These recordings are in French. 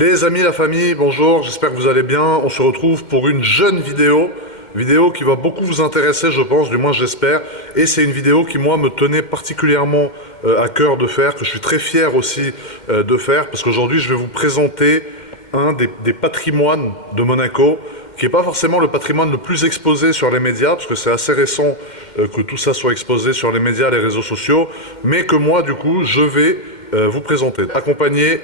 Les amis, la famille, bonjour, j'espère que vous allez bien. On se retrouve pour une jeune vidéo qui va beaucoup vous intéresser, je pense, du moins j'espère. Et c'est une vidéo qui, moi, me tenait particulièrement à cœur de faire, que je suis très fier aussi de faire, parce qu'aujourd'hui, je vais vous présenter un des patrimoines de Monaco, qui n'est pas forcément le patrimoine le plus exposé sur les médias, parce que c'est assez récent que tout ça soit exposé sur les médias, les réseaux sociaux, mais que moi, du coup, je vais vous présenter, accompagné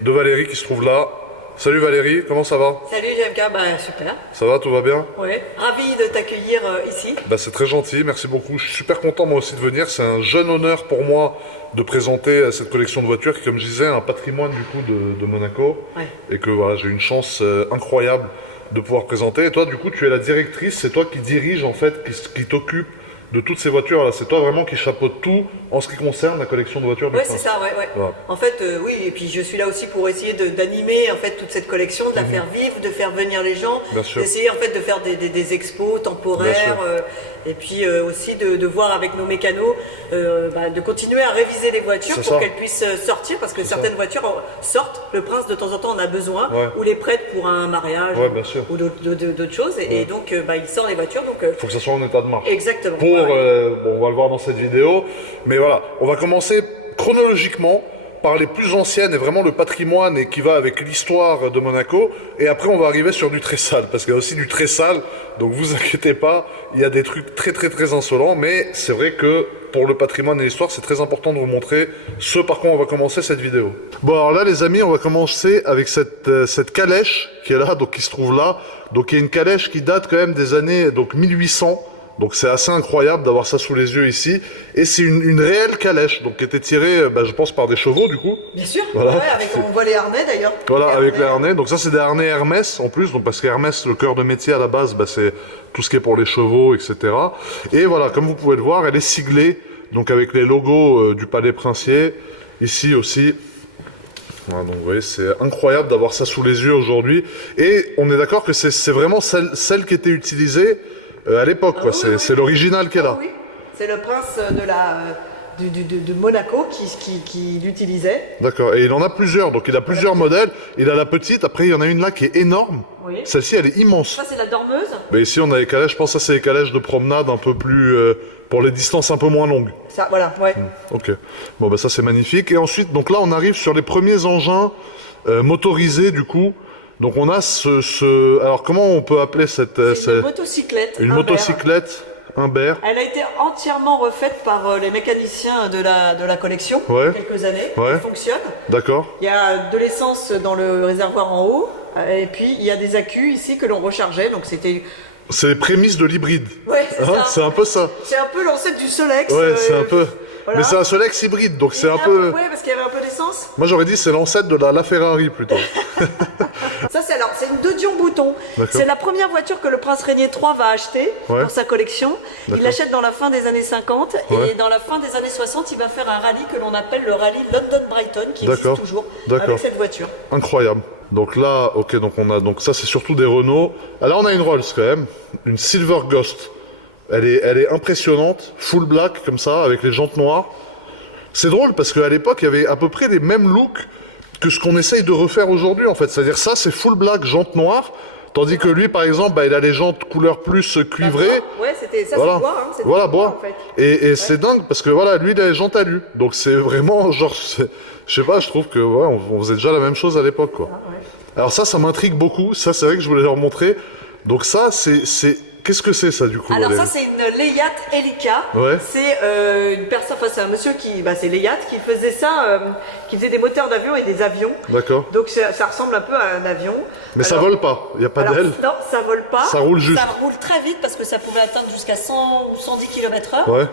de Valérie qui se trouve là. Salut Valérie, comment ça va? Salut JMK, bah super. Ça va, tout va bien? Ouais, ravi de t'accueillir ici. Bah, c'est très gentil, merci beaucoup. Je suis super content moi aussi de venir. C'est un jeune honneur pour moi de présenter cette collection de voitures qui, comme je disais, est un patrimoine du coup de Monaco. Ouais. Et que voilà, j'ai une chance incroyable de pouvoir présenter. Et toi, du coup, tu es la directrice, c'est toi qui dirige en fait, qui t'occupe de toutes ces voitures là. C'est toi vraiment qui chapeaute tout en ce qui concerne la collection de voitures du Ouais, Prince. c'est ça, ouais. Voilà. En fait, oui, et puis je suis là aussi pour essayer d'animer en fait toute cette collection, de la faire vivre, de faire venir les gens, Bien sûr. d'essayer en fait de faire des expos temporaires, Bien sûr. et puis aussi de voir avec nos mécanos, de continuer à réviser les voitures C'est pour ça. qu'elles puissent sortir, parce que certaines voitures sortent, le Prince de temps en temps en a besoin, Ouais. ou les prête pour un mariage, Ouais, bien sûr. ou d'autres choses, et donc il sort les voitures, donc Faut que ça soit en état de marche. exactement. Pour, Ouais. bon, on va le voir dans cette vidéo, mais voilà, on va commencer chronologiquement par les plus anciennes et vraiment le patrimoine et qui va avec l'histoire de Monaco, et après on va arriver sur du très sale, parce qu'il y a aussi du très sale, donc vous inquiétez pas, il y a des trucs très insolents, mais c'est vrai que pour le patrimoine et l'histoire, c'est très important de vous montrer ce par quoi on va commencer cette vidéo. Bon alors là les amis, on va commencer avec cette calèche qui est là, donc qui se trouve là, donc il y a une calèche qui date quand même des années donc 1800. Donc c'est assez incroyable d'avoir ça sous les yeux ici. Et c'est une réelle calèche, donc qui était tirée, je pense, par des chevaux du coup. Bien sûr, Voilà. ouais, on voit les harnais d'ailleurs. Voilà, avec les harnais. Donc ça c'est des harnais Hermès en plus, donc parce qu'Hermès, le cœur de métier à la base, c'est tout ce qui est pour les chevaux, etc. Et voilà, comme vous pouvez le voir, elle est siglée, donc avec les logos du palais princier. Ici aussi. Voilà, donc vous voyez, c'est incroyable d'avoir ça sous les yeux aujourd'hui. Et on est d'accord que c'est vraiment celle qui était utilisée à l'époque, quoi. oui, C'est l'original qui est là. Oui, c'est le prince de Monaco qui l'utilisait. D'accord, et il en a plusieurs, donc il a plusieurs modèles. Il a la petite, après il y en a une là qui est énorme. Oui. Celle-ci, elle est immense. Ça, c'est la dormeuse. Mais ici, on a les calèches, je pense que ça, c'est les calèches de promenade un peu plus... pour les distances un peu moins longues. Ça, voilà, ouais. Ok, bon, bah ça, c'est magnifique. Et ensuite, donc là, on arrive sur les premiers engins motorisés, du coup. Donc on a alors comment on peut appeler cette... C'est une motocyclette. Une Humbert. motocyclette Humbert. Elle a été entièrement refaite par les mécaniciens de la collection, Ouais. il y a quelques années. Ouais. Elle fonctionne. D'accord. Il y a de l'essence dans le réservoir en haut, et puis il y a des accus ici que l'on rechargeait, donc c'était... C'est les prémices de l'hybride. Ouais, c'est ça. C'est un peu ça. C'est un peu l'ancêtre du Solex. Ouais, c'est un peu... voilà. Mais c'est un Solex hybride, donc c'est un peu... Ouais, parce qu'il y avait un peu d'essence. Moi j'aurais dit c'est l'ancêtre de la Ferrari plutôt. Ça, c'est une de Dion Bouton. D'accord. C'est la première voiture que le prince Régnier III va acheter Ouais. pour sa collection. Il D'accord. l'achète dans la fin des années 50 Ouais. et dans la fin des années 60, il va faire un rallye que l'on appelle le rallye London-Brighton qui existe D'accord. toujours D'accord. avec cette voiture. Incroyable. Donc là, ok, donc on a... Donc ça c'est surtout des Renault. Ah, là on a une Rolls quand même. Une Silver Ghost. Elle est impressionnante. Full black comme ça, avec les jantes noires. C'est drôle parce qu'à l'époque, il y avait à peu près les mêmes looks que ce qu'on essaye de refaire aujourd'hui en fait. C'est-à-dire ça c'est full black, jantes noires. Tandis que lui par exemple, il a les jantes couleur plus cuivrées. Ouais, c'était ça, Voilà, c'est bois. Hein, c'était voilà, du bois. en fait. Et c'est dingue parce que voilà, lui il a les jantes alu. Donc c'est vraiment genre, je sais pas, je trouve que ouais, on faisait déjà la même chose à l'époque quoi. Ah, ouais. Alors ça m'intrigue beaucoup. Ça c'est vrai que je voulais leur montrer. Donc ça qu'est-ce que c'est ça du coup? Alors Valérie ça, c'est une Leyat Elica. Ouais. C'est une personne, enfin c'est un monsieur qui, c'est Leyat qui faisait ça, qui faisait des moteurs d'avion et des avions. D'accord. Donc ça ressemble un peu à un avion. Mais ça vole pas. Il y a pas Alors, d'aile. non, ça vole pas. Ça roule juste. Ça roule très vite parce que ça pouvait atteindre jusqu'à 100 ou 110 km/h. Ouais.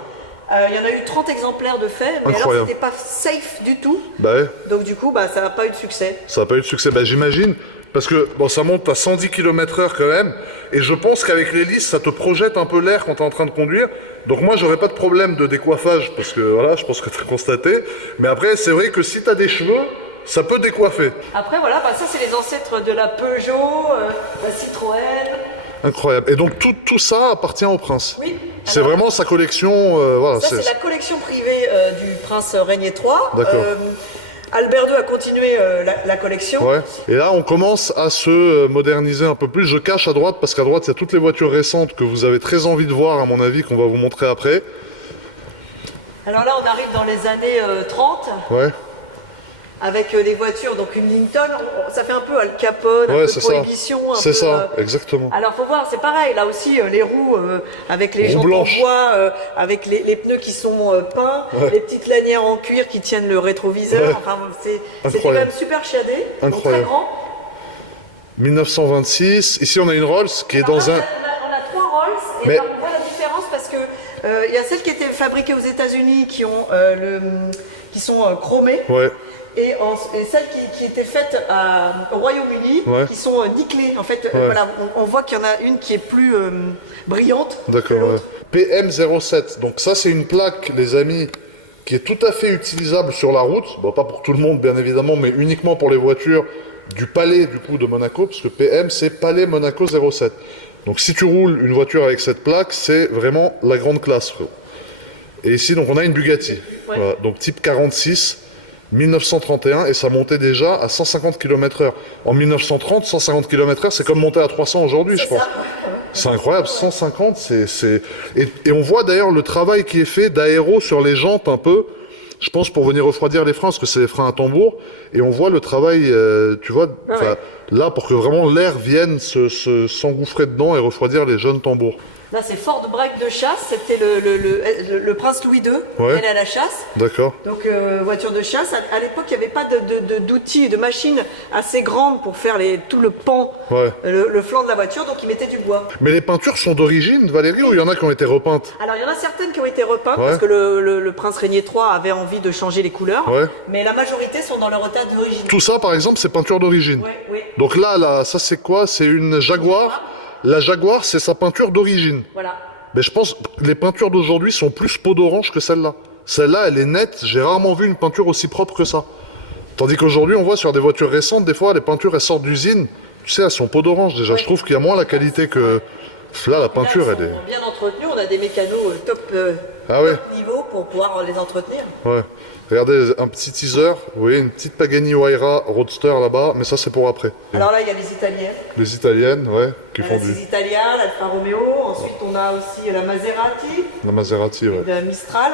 Il y en a eu 30 exemplaires de fait, mais Incroyable. alors c'était pas safe du tout. Bah ouais. Donc du coup, ça n'a pas eu de succès. Ça n'a pas eu de succès. Bah j'imagine. Parce que bon, ça monte à 110 km/h quand même. Et je pense qu'avec l'hélice, ça te projette un peu l'air quand tu es en train de conduire. Donc moi, j'aurais pas de problème de décoiffage. Parce que voilà, je pense que tu as constaté. Mais après, c'est vrai que si tu as des cheveux, ça peut décoiffer. Après voilà, ça c'est les ancêtres de la Peugeot, la Citroën. Incroyable. Et donc tout ça appartient au prince. Oui. C'est Alors, vraiment sa collection. Voilà. ça c'est la collection privée du prince Régnier III. D'accord. Albert II a continué la collection. Ouais. Et là, on commence à se moderniser un peu plus. Je cache à droite parce qu'à droite, il y a toutes les voitures récentes que vous avez très envie de voir, à mon avis, qu'on va vous montrer après. Alors là, on arrive dans les années 30. Ouais. Avec des voitures, donc une Lincoln, ça fait un peu Al Capone, un peu prohibition. C'est ça, exactement. Alors faut voir, c'est pareil, là aussi les roues avec les jantes en bois, avec les pneus qui sont peints, les petites lanières en cuir qui tiennent le rétroviseur, enfin c'est quand même super chiadé, donc très grand. 1926, ici on a une Rolls qui est dans un... On a 3 Rolls, et là on voit la différence parce que il y a celles qui étaient fabriquées aux États-Unis qui sont chromées. Ouais. Et celles qui étaient faites au Royaume-Uni, qui sont nickelées. En fait, voilà, on voit qu'il y en a une qui est plus brillante que l'autre. PM07, donc ça c'est une plaque, les amis, qui est tout à fait utilisable sur la route. Bon, pas pour tout le monde, bien évidemment, mais uniquement pour les voitures du palais du coup de Monaco, parce que PM c'est Palais Monaco 07. Donc si tu roules une voiture avec cette plaque, c'est vraiment la grande classe, frérot. Et ici, donc on a une Bugatti, voilà, donc type 46. 1931 et ça montait déjà à 150 km/h. En 1930, 150 km/h, c'est comme monter à 300 aujourd'hui, je pense. C'est incroyable, 150, Et on voit d'ailleurs le travail qui est fait d'aéro sur les jantes un peu, je pense pour venir refroidir les freins, parce que c'est les freins à tambour, et on voit le travail, tu vois, là, pour que vraiment l'air vienne s'engouffrer dedans et refroidir les jeunes tambours. Là, c'est Ford Break de chasse. C'était le prince Louis II qui allait à la chasse. D'accord. Donc, voiture de chasse. À l'époque, il n'y avait pas d'outils, de machines assez grandes pour faire tout le pan, le flanc de la voiture. Donc, ils mettaient du bois. Mais les peintures sont d'origine, Valérie, ou il y en a qui ont été repeintes? Alors, il y en a certaines qui ont été repeintes parce que le prince Régnier III avait envie de changer les couleurs. Mais la majorité sont dans leur état d'origine. Tout ça, par exemple, c'est peinture d'origine. Oui. Donc là, ça c'est quoi? C'est une Jaguar. La Jaguar, c'est sa peinture d'origine. Voilà. Mais je pense que les peintures d'aujourd'hui sont plus peau d'orange que celle-là. Celle-là, elle est nette. J'ai rarement vu une peinture aussi propre que ça. Tandis qu'aujourd'hui, on voit sur des voitures récentes, des fois, les peintures, elles sortent d'usine. Tu sais, elles sont peau d'orange déjà. Je trouve qu'il y a moins la qualité que... Là, la peinture, elle est... bien entretenues. On a des mécanos top niveau pour pouvoir les entretenir. Ouais. Regardez, un petit teaser. Vous voyez, une petite Pagani Huayra Roadster là-bas. Mais ça, c'est pour après. Alors là, il y a les Italiennes. Les Italiennes, qui font du... Les Italiens, l'Alfa Romeo. Ensuite, on a aussi la Maserati. La Maserati, La Mistral.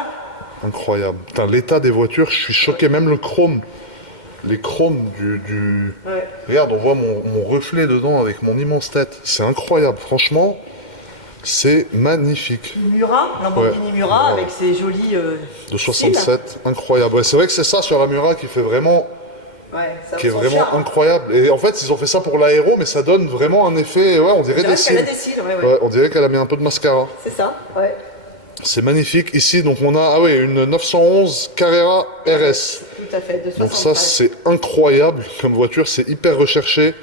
Incroyable. Putain, l'état des voitures, je suis choqué. Même le chrome. Les chromes du... Regarde, on voit mon reflet dedans avec mon immense tête. C'est incroyable. Franchement, c'est magnifique. Mura, Lamborghini Mura, avec ses jolis... de 67, incroyable. Ouais, c'est vrai que c'est ça sur la Mura qui fait vraiment... qui est vraiment incroyable. Et en fait, ils ont fait ça pour l'aéro, mais ça donne vraiment un effet... Ouais, on dirait des cils. On dirait qu'elle a mis un peu de mascara. C'est ça, C'est magnifique. Ici, donc on a une 911 Carrera RS. Tout à fait, de 73. Donc ça, c'est incroyable comme voiture. C'est hyper recherché.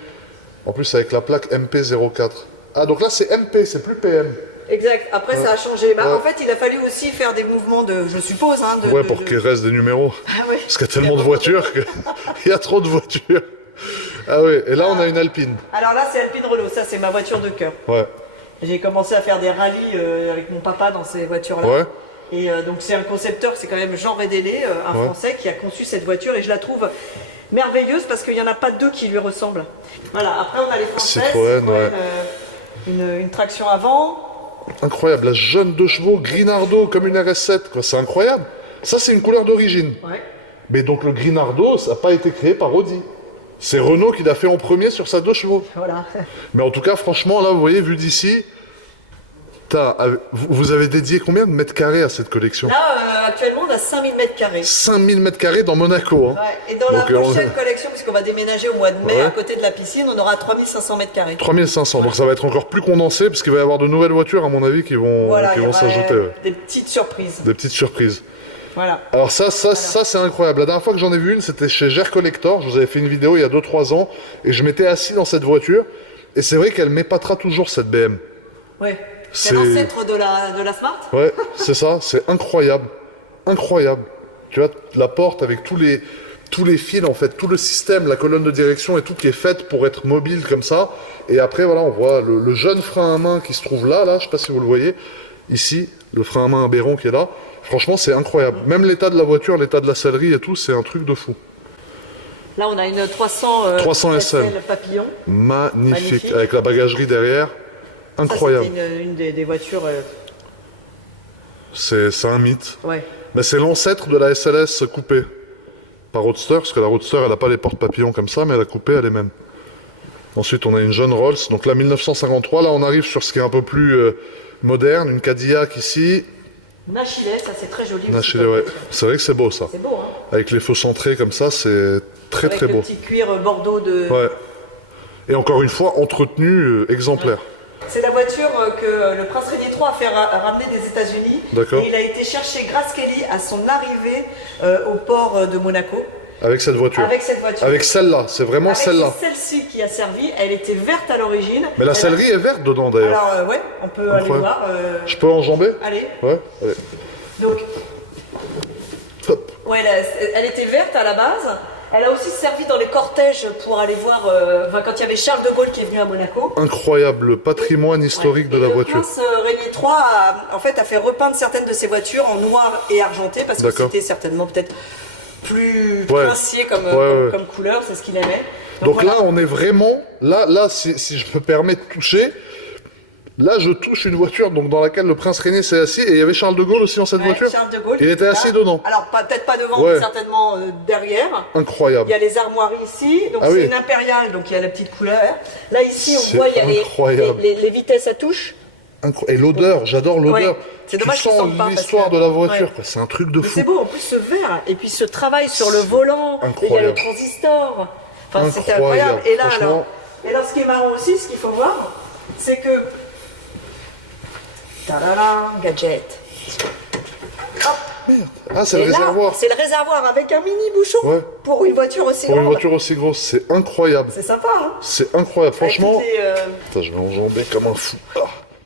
En plus, avec la plaque MP04. Ah, donc là, c'est MP, c'est plus PM. Exact. Après, ça a changé. En fait, il a fallu aussi faire des mouvements de, je suppose, pour qu'il reste des numéros. Parce qu'il y a tellement de voitures qu'il y a trop de voitures. Ah oui, et là, on a une Alpine. Alors là, c'est Alpine Renault. Ça, c'est ma voiture de cœur. J'ai commencé à faire des rallyes avec mon papa dans ces voitures-là. Et donc, c'est un concepteur, c'est quand même Jean Rédélé, un Français, qui a conçu cette voiture. Et je la trouve merveilleuse parce qu'il n'y en a pas deux qui lui ressemblent. Voilà. Après, on a les Françaises. Citroën, une traction avant. Incroyable, la jeune 2 chevaux, Grinardo, comme une RS7, quoi. C'est incroyable. Ça, c'est une couleur d'origine. Mais donc le Grinardo, ça n'a pas été créé par Audi. C'est Renault qui l'a fait en premier sur sa 2 chevaux. Voilà. Mais en tout cas, franchement, là, vous voyez, vu d'ici, vous avez dédié combien de mètres carrés à cette collection? Là, actuellement, on a 5000 mètres carrés. 5000 mètres carrés dans Monaco. Hein. Et dans la prochaine collection, puisqu'on va déménager au mois de mai, à côté de la piscine, on aura 3500 mètres carrés. 3500, donc ça va être encore plus condensé, parce qu'il va y avoir de nouvelles voitures, à mon avis, qui vont s'ajouter. Des petites surprises. Des petites surprises. Voilà. Alors ça c'est incroyable. La dernière fois que j'en ai vu une, c'était chez Gère Collector. Je vous avais fait une vidéo il y a 2-3 ans, et je m'étais assis dans cette voiture, et c'est vrai qu'elle m'épatera toujours, cette BM. C'est l'ancêtre de la Smart. Ouais, c'est ça, c'est incroyable. Incroyable. Tu vois, la porte avec tous les fils, en fait, tout le système, la colonne de direction et tout qui est faite pour être mobile comme ça. Et après, voilà, on voit le jeune frein à main qui se trouve là, je sais pas si vous le voyez, ici, le frein à main Béron qui est là. Franchement, c'est incroyable. Même l'état de la voiture, l'état de la sellerie et tout, c'est un truc de fou. Là, on a une 300 SL Papillon. Magnifique, avec la bagagerie derrière. Incroyable. C'est une des voitures... C'est un mythe. Ouais. Mais c'est l'ancêtre de la SLS coupée. Pas Roadster, parce que la Roadster, elle n'a pas les portes papillons comme ça, mais la coupée, elle est même. Ensuite, on a une jeune Rolls. Donc là, 1953. Là, on arrive sur ce qui est un peu plus moderne. Une Cadillac ici. Nachilet, ça c'est très joli. Nachilet, ouais. C'est vrai que c'est beau, ça. C'est beau, hein. Avec les feux centrés comme ça, c'est très très beau. Avec le petit cuir bordeaux de... Ouais. Et encore une fois, entretenu exemplaire. Ouais. C'est la voiture que le prince Régnier III a fait ramener des États-Unis. D'accord. Et il a été chercher Grace Kelly à son arrivée au port de Monaco. Avec cette voiture. Avec cette voiture. Avec celle-là, c'est vraiment celle-là. C'est celle-ci qui a servi. Elle était verte à l'origine. Mais la sellerie est verte dedans d'ailleurs. Alors ouais, on peut aller voir. Je peux enjamber? Allez. Ouais. Allez. Donc. Hop. Ouais, elle était verte à la base. Elle a aussi servi dans les cortèges pour aller voir, quand il y avait Charles de Gaulle qui est venu à Monaco. Incroyable, le patrimoine historique de la voiture. Le prince Régnier III a fait repeindre certaines de ses voitures en noir et argenté parce que c'était certainement peut-être plus princier comme couleur, c'est ce qu'il aimait. Donc voilà. Là, on est vraiment, là si je me permets de toucher, là je touche une voiture donc, dans laquelle le prince Régnier s'est assis et il y avait Charles de Gaulle aussi dans cette voiture. Charles de Gaulle, il était assis dedans. Alors peut-être pas devant, mais certainement derrière. Incroyable. Il y a les armoiries ici, donc c'est une impériale, donc il y a la petite couleur. Là ici on voit il y a les vitesses à touche. Et l'odeur, j'adore l'odeur. Ouais. C'est dommage tu sens l'histoire de la voiture, c'est un truc de fou. C'est beau, en plus ce verre, et puis ce travail sur le volant, il y a le transistor. Enfin, c'est incroyable. Et là, alors, ce qui est marrant aussi, ce qu'il faut voir, c'est que... Tadala, gadget. Hop. Merde. Ah, c'est le réservoir. C'est le réservoir avec un mini bouchon pour une voiture aussi grande. Pour une voiture aussi grosse, c'est incroyable. C'est sympa, hein. C'est incroyable, franchement. Putain, je vais enjamber comme un fou.